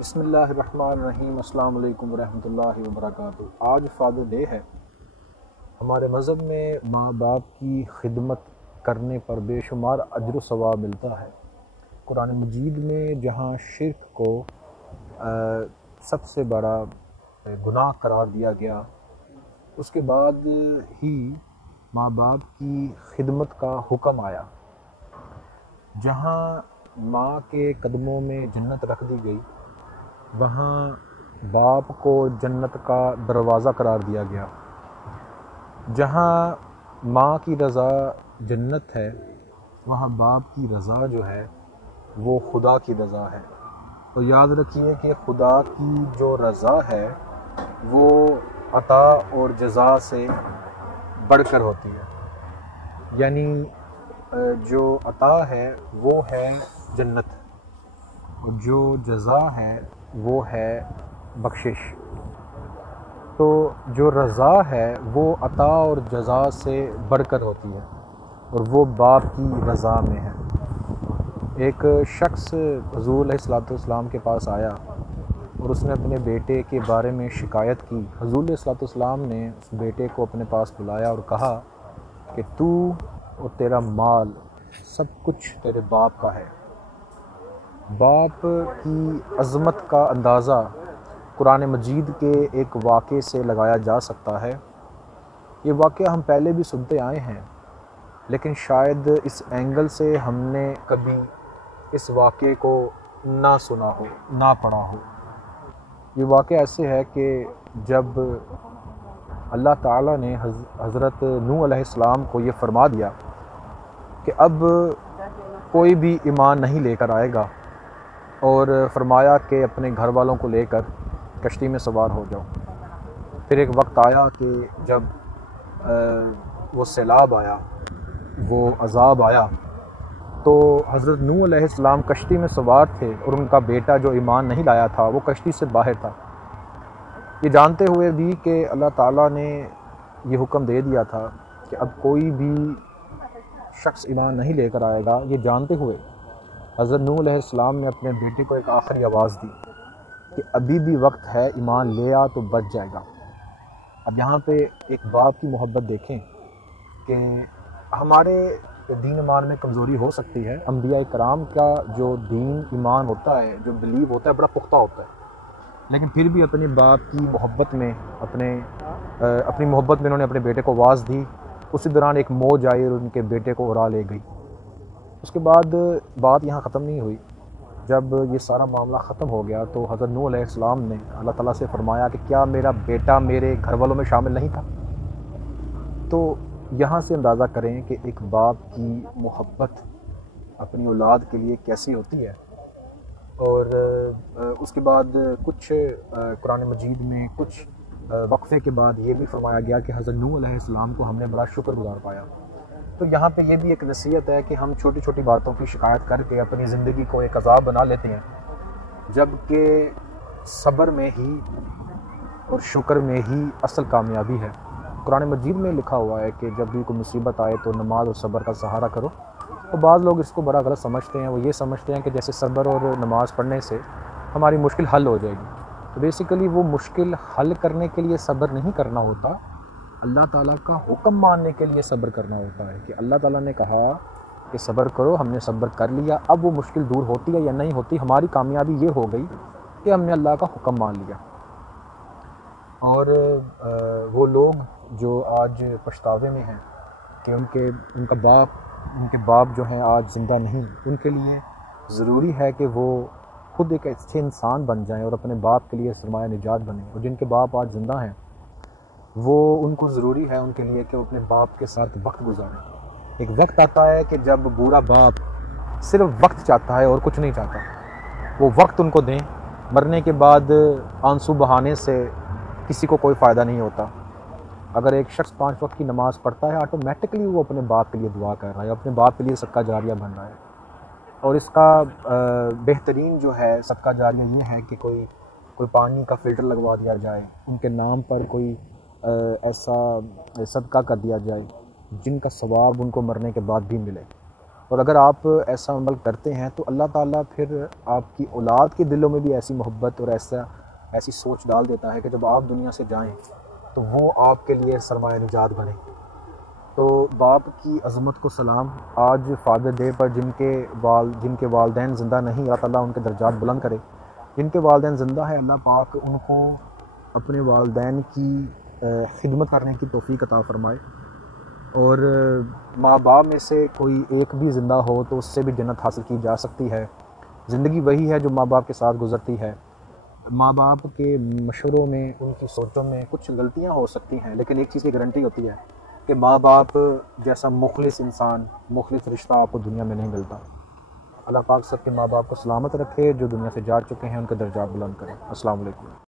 بسم اللہ الرحمن الرحیم۔ السلام علیکم ورحمۃ اللہ وبرکاتہ۔ آج فادر ڈے ہے۔ ہمارے مذہب میں ماں باپ کی خدمت کرنے پر بے شمار اجر و ثواب ملتا ہے۔ قرآن مجید میں جہاں شرک کو سب سے بڑا گناہ قرار دیا گیا، اس کے بعد ہی ماں باپ کی خدمت کا حکم آیا۔ جہاں ماں کے قدموں میں جنت رکھ دی گئی، وہاں باپ کو جنت کا دروازہ قرار دیا گیا۔ جہاں ماں کی رضا جنت ہے، وہاں باپ کی رضا جو ہے وہ خدا کی رضا ہے۔ تو یاد رکھیے کہ خدا کی جو رضا ہے وہ عطا اور جزا سے بڑھ کر ہوتی ہے، یعنی جو عطا ہے وہ ہے جنت، اور جو جزا ہے وہ ہے بخشش۔ تو جو رضا ہے وہ عطا اور جزا سے بڑھ کر ہوتی ہے، اور وہ باپ کی رضا میں ہے۔ ایک شخص حضور علیہ السلام کے پاس آیا اور اس نے اپنے بیٹے کے بارے میں شکایت کی۔ حضور علیہ السلام نے اس بیٹے کو اپنے پاس بلایا اور کہا کہ تو اور تیرا مال سب کچھ تیرے باپ کا ہے۔ باپ کی عظمت کا اندازہ قرآن مجید کے ایک واقعے سے لگایا جا سکتا ہے۔ یہ واقعہ ہم پہلے بھی سنتے آئے ہیں، لیکن شاید اس اینگل سے ہم نے کبھی اس واقعے کو نہ سنا ہو، نہ پڑھا ہو۔ یہ واقعہ ایسے ہے کہ جب اللہ تعالیٰ نے حضرت نوح علیہ السلام کو یہ فرما دیا کہ اب کوئی بھی ایمان نہیں لے کر آئے گا، اور فرمایا کہ اپنے گھر والوں کو لے کر کشتی میں سوار ہو جاؤ۔ پھر ایک وقت آیا کہ جب وہ سیلاب آیا، وہ عذاب آیا، تو حضرت نوح علیہ السلام کشتی میں سوار تھے، اور ان کا بیٹا جو ایمان نہیں لایا تھا وہ کشتی سے باہر تھا۔ یہ جانتے ہوئے بھی کہ اللہ تعالیٰ نے یہ حکم دے دیا تھا کہ اب کوئی بھی شخص ایمان نہیں لے کر آئے گا، یہ جانتے ہوئے حضرت نوح علیہ السلام نے اپنے بیٹے کو ایک آخری آواز دی کہ ابھی بھی وقت ہے، ایمان لے آ تو بچ جائے گا۔ اب یہاں پہ ایک باپ کی محبت دیکھیں کہ ہمارے دین ایمان میں کمزوری ہو سکتی ہے۔ انبیاء کرام کا جو دین ایمان ہوتا ہے، جو بلیو ہوتا ہے، بڑا پختہ ہوتا ہے، لیکن پھر بھی اپنے باپ کی محبت میں اپنی محبت میں انہوں نے اپنے بیٹے کو آواز دی۔ اسی دوران ایک موج آئی اور ان کے بیٹے کو اڑا لے گئی۔ اس کے بعد بات یہاں ختم نہیں ہوئی۔ جب یہ سارا معاملہ ختم ہو گیا تو حضرت نوح علیہ السلام نے اللہ تعالیٰ سے فرمایا کہ کیا میرا بیٹا میرے گھر والوں میں شامل نہیں تھا؟ تو یہاں سے اندازہ کریں کہ ایک باپ کی محبت اپنی اولاد کے لیے کیسی ہوتی ہے۔ اور اس کے بعد کچھ قرآن مجید میں کچھ وقفے کے بعد یہ بھی فرمایا گیا کہ حضرت نوح علیہ السلام کو ہم نے بڑا شکر گزار پایا۔ تو یہاں پہ یہ بھی ایک نصیحت ہے کہ ہم چھوٹی چھوٹی باتوں کی شکایت کر کے اپنی زندگی کو ایک عذاب بنا لیتے ہیں، جبکہ صبر میں ہی اور شکر میں ہی اصل کامیابی ہے۔ قرآن مجید میں لکھا ہوا ہے کہ جب بھی کوئی مصیبت آئے تو نماز اور صبر کا سہارا کرو۔ تو بعض لوگ اس کو بڑا غلط سمجھتے ہیں، وہ یہ سمجھتے ہیں کہ جیسے صبر اور نماز پڑھنے سے ہماری مشکل حل ہو جائے گی۔ تو بیسیکلی وہ مشکل حل کرنے کے لیے صبر نہیں کرنا ہوتا، اللہ تعالیٰ کا حکم ماننے کے لیے صبر کرنا ہوتا ہے کہ اللہ تعالیٰ نے کہا کہ صبر کرو، ہم نے صبر کر لیا۔ اب وہ مشکل دور ہوتی ہے یا نہیں ہوتی، ہماری کامیابی یہ ہو گئی کہ ہم نے اللہ کا حکم مان لیا۔ اور وہ لوگ جو آج پچھتاوے میں ہیں کہ ان کے باپ جو ہیں آج زندہ نہیں، ان کے لیے ضروری ہے کہ وہ خود ایک اچھے انسان بن جائیں اور اپنے باپ کے لیے سرمایہ نجات بنیں۔ اور جن کے باپ آج زندہ ہیں وہ ان کو ضروری ہے ان کے لیے کہ وہ اپنے باپ کے ساتھ وقت گزاریں۔ ایک وقت آتا ہے کہ جب بوڑھا باپ صرف وقت چاہتا ہے اور کچھ نہیں چاہتا، وہ وقت ان کو دیں۔ مرنے کے بعد آنسو بہانے سے کسی کو کوئی فائدہ نہیں ہوتا۔ اگر ایک شخص 5 وقت کی نماز پڑھتا ہے، آٹومیٹکلی وہ اپنے باپ کے لیے دعا کر رہا ہے، اپنے باپ کے لیے صدقہ جاریہ بن رہا ہے۔ اور اس کا بہترین جو ہے صدقہ جاریہ یہ ہے کہ کوئی پانی کا فلٹر لگوا دیا جائے، ان کے نام پر کوئی ایسا صدقہ کر دیا جائے جن کا ثواب ان کو مرنے کے بعد بھی ملے۔ اور اگر آپ ایسا عمل کرتے ہیں تو اللہ تعالیٰ پھر آپ کی اولاد کے دلوں میں بھی ایسی محبت اور ایسی سوچ ڈال دیتا ہے کہ جب آپ دنیا سے جائیں تو وہ آپ کے لیے سرمایہ نجات بنے۔ تو باپ کی عظمت کو سلام۔ آج فادر ڈے پر جن کے والدین زندہ نہیں، اللہ تعالیٰ ان کے درجات بلند کرے۔ جن کے والدین زندہ ہے، اللہ پاک ان کو اپنے والدین کی خدمت کرنے کی توفیق عطا فرمائے، اور ماں باپ میں سے کوئی ایک بھی زندہ ہو تو اس سے بھی جنت حاصل کی جا سکتی ہے۔ زندگی وہی ہے جو ماں باپ کے ساتھ گزرتی ہے۔ ماں باپ کے مشوروں میں، ان کی سوچوں میں کچھ غلطیاں ہو سکتی ہیں، لیکن ایک چیز کی گارنٹی ہوتی ہے کہ ماں باپ جیسا مخلص انسان، مخلص رشتہ آپ کو دنیا میں نہیں ملتا۔ اللہ پاک سب کے ماں باپ کو سلامت رکھے، جو دنیا سے جا چکے ہیں ان کے درجات بلند کریں۔ السلام علیکم۔